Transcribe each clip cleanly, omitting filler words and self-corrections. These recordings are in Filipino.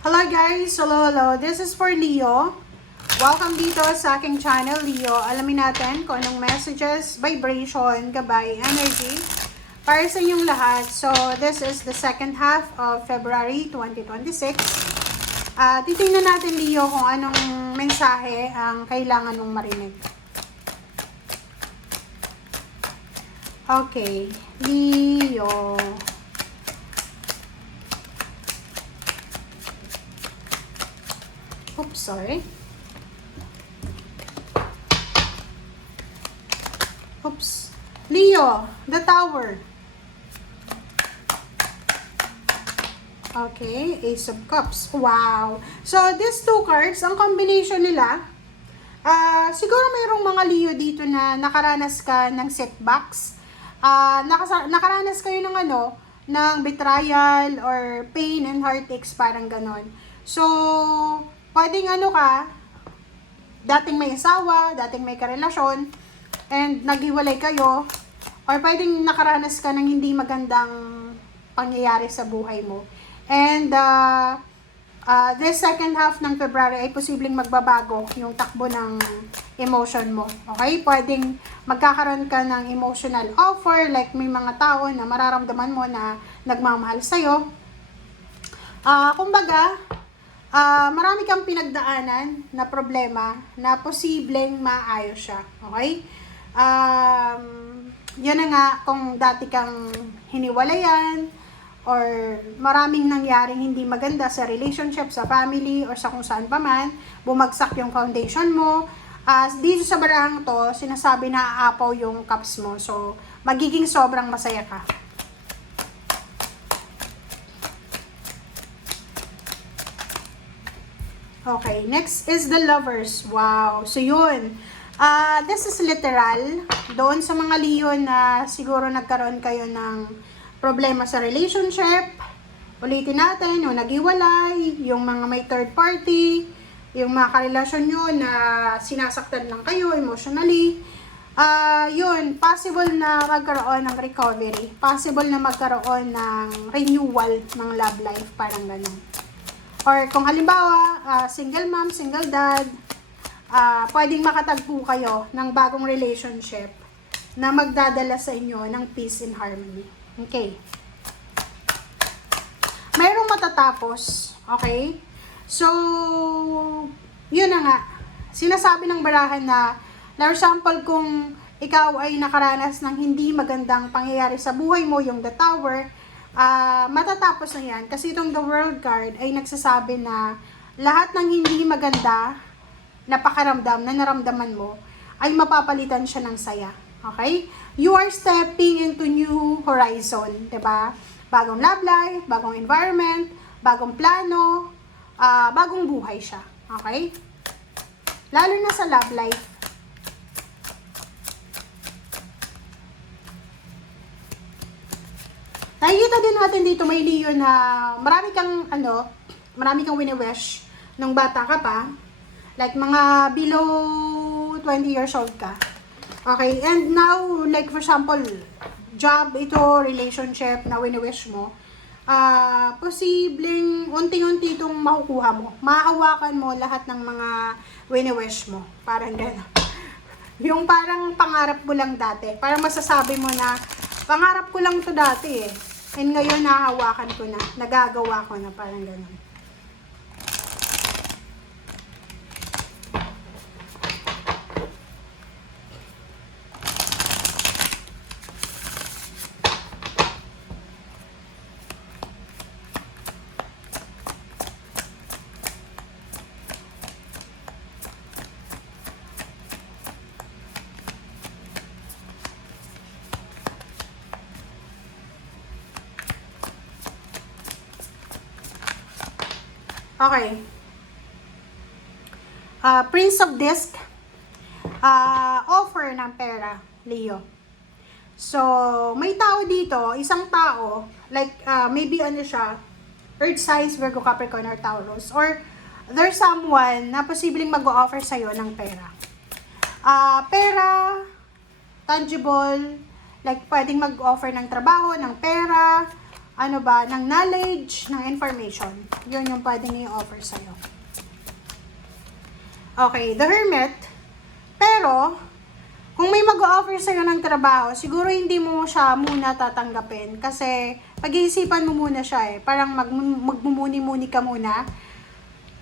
Hello guys! Hello! This is for Leo. Welcome dito sa aking channel, Leo. Alamin natin kung anong messages, vibration, gabay, energy para sa inyong lahat. So, this is the second half of February 2026. Titingnan natin, Leo, kung anong mensahe ang kailangan mong marinig. Okay, Leo. Oops, sorry. Oops. Leo, the Tower. Okay, Ace of Cups. Wow. So, these two cards, ang combination nila, siguro mayroong mga Leo dito na nakaranas ka ng setbacks. Nakaranas kayo ng ng betrayal or pain and heartaches, parang ganon. So, pwedeng dating may asawa, dating may karelasyon, and naghiwalay kayo, or pwedeng nakaranas ka ng hindi magandang pangyayari sa buhay mo. And this second half ng February ay posibleng magbabago yung takbo ng emotion mo. Okay? Pwedeng magkakaroon ka ng emotional offer, like may mga tao na mararamdaman mo na nagmamahal sa'yo. Kumbaga, marami kang pinagdaanan na problema na posibleng maayos siya. Okay? Yan na nga, kung dati kang hiniwalayan, or maraming nangyaring hindi maganda sa relationship, sa family, or sa kung saan pa man, bumagsak yung foundation mo. Dito sa barahang to, sinasabi na aapaw yung cups mo. So, magiging sobrang masaya ka. Okay, next is the Lovers. Wow. So, yun. This is literal. Doon sa mga Leo na siguro nagkaroon kayo ng problema sa relationship. Ulitin natin, yung naghiwalay, yung mga may third party, yung mga karelasyon nyo na sinasaktan lang kayo emotionally. Yun, possible na magkaroon ng recovery. Possible na magkaroon ng renewal ng love life, parang ganun. Or kung halimbawa, single mom, single dad, pwedeng makatagpo kayo ng bagong relationship na magdadala sa inyo ng peace and harmony. Okay. Mayroong matatapos. Okay? So, yun na nga. Sinasabi ng barahan na, for example, kung ikaw ay nakaranas ng hindi magandang pangyayari sa buhay mo, yung The Tower, matatapos na yan. Kasi itong The World card ay nagsasabi na lahat ng hindi maganda na pakaramdam, na naramdaman mo, ay mapapalitan siya ng saya. Okay? You are stepping into new horizon, 'di ba? Bagong love life, bagong environment, bagong plano, bagong buhay siya. Okay? Lalo na sa love life. Nakikita din natin dito may Leo na marami kang wini-wish nung bata ka pa. Like mga below 20 years old ka. Okay, and now, like for example, job ito, relationship na wini-wish mo, posibleng unti-unti itong makukuha mo. Mahahawakan mo lahat ng mga wini-wish mo. Parang gano'n. Yung parang pangarap mo lang dati. Parang masasabi mo na, pangarap ko lang to dati eh. And ngayon nahahawakan ko na, nagagawa ko na, parang gano'n. Okay. Prince of Disc. Offer ng pera, Leo. So, may tao dito, isang tao, like, maybe siya, Earth signs, Virgo, Capricorn, or Taurus. Or, there's someone na posibleng mag-o-offer sa'yo ng pera. Pera, tangible, like, pwedeng mag-offer ng trabaho, ng pera, ng knowledge, ng information. Yun yung pwedeng i-offer sa'yo. Okay, the Hermit. Pero, kung may mag-offer sa'yo ng trabaho, siguro hindi mo siya muna tatanggapin. Kasi, pag-iisipan mo muna siya eh. Parang magmumuni-muni ka muna.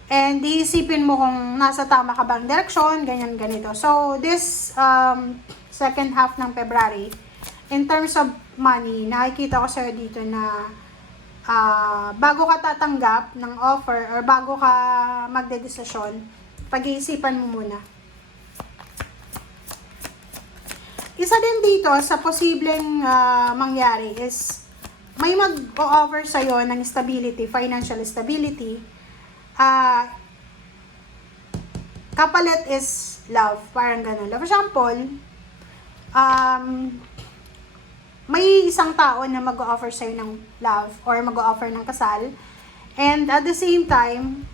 And, iisipin mo kung nasa tama ka bang direksyon, ganyan, ganito. So, this second half ng February, in terms of money, nakikita ko sa'yo dito na bago ka tatanggap ng offer or bago ka magdedesisyon, pag-iisipan mo muna. Isa din dito sa posibleng mangyari is may mag-offer sa'yo ng stability, financial stability. Kapalit is love, parang ganun. For example, may isang tao na mag-offer sa'yo ng love or mag-offer ng kasal, and at the same time,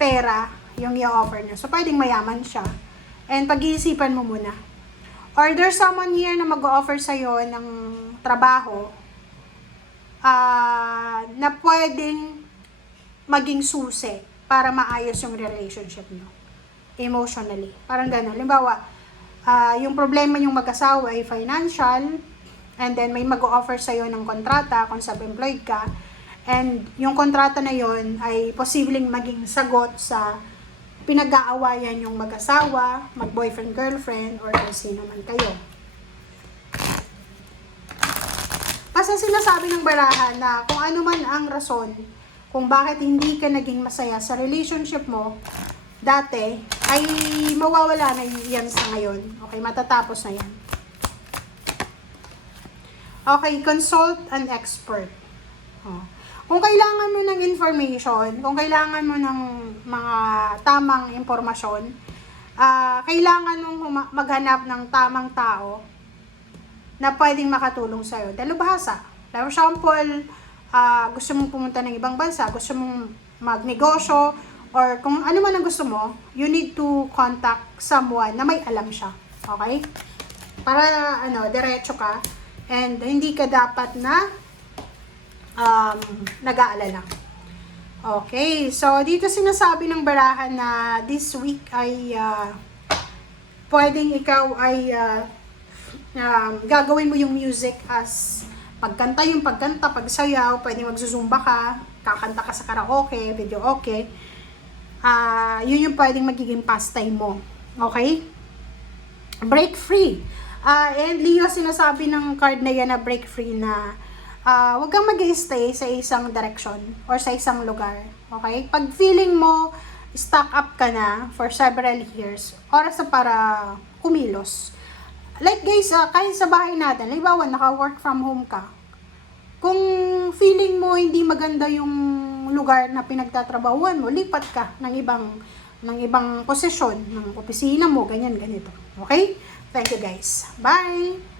pera yung i-offer niya. So, pwedeng mayaman siya. And pag-iisipan mo muna. Or there's someone here na mag-offer sa'yo ng trabaho na pwedeng maging susi para maayos yung relationship nyo. Emotionally. Parang gano'n. Halimbawa, yung problema yung mag-asawa ay financial, and then may mag-offer sa'yo ng kontrata kung self-employed ka, and yung kontrata na yon ay posibleng maging sagot sa pinag-aawayan yung mag-asawa, mag-boyfriend, girlfriend, or kung sino man kayo. Basta sinasabi ng barahan na kung ano man ang rason kung bakit hindi ka naging masaya sa relationship mo dati, ay mawawala na yan sa ngayon. Okay, matatapos na yan. Okay, consult an expert. Kung kailangan mo ng information, kung kailangan mo ng mga tamang impormasyon, kailangan mong maghanap ng tamang tao na pwedeng makatulong sa'yo. Dalubhasa. For example, gusto mong pumunta ng ibang bansa, gusto mong magnegosyo, or kung ano man ang gusto mo, you need to contact someone na may alam siya. Okay? Para, diretso ka, and hindi ka dapat na nag-aalala. Okay, so dito sinasabi ng barahan na this week ay pwedeng ikaw ay gagawin mo yung music as pagkanta, pagsayaw, pwedeng magzuzumba ka, kakanta ka sa karaoke, video okay. Yun yung pwedeng magiging pastime mo. Okay? Break free. And Leo, sinasabi ng card na yan na break free na huwag kang mag-i-stay sa isang direction or sa isang lugar. Okay? Pag feeling mo stuck up ka na for several years, oras na para kumilos. Like guys, kahit sa bahay natin, halimbawa naka-work from home ka, kung feeling mo hindi maganda yung lugar na pinagtatrabahuan mo, lipat ka ng ibang posisyon, ng opisina mo, ganyan, ganito. Okay? Thank you guys. Bye!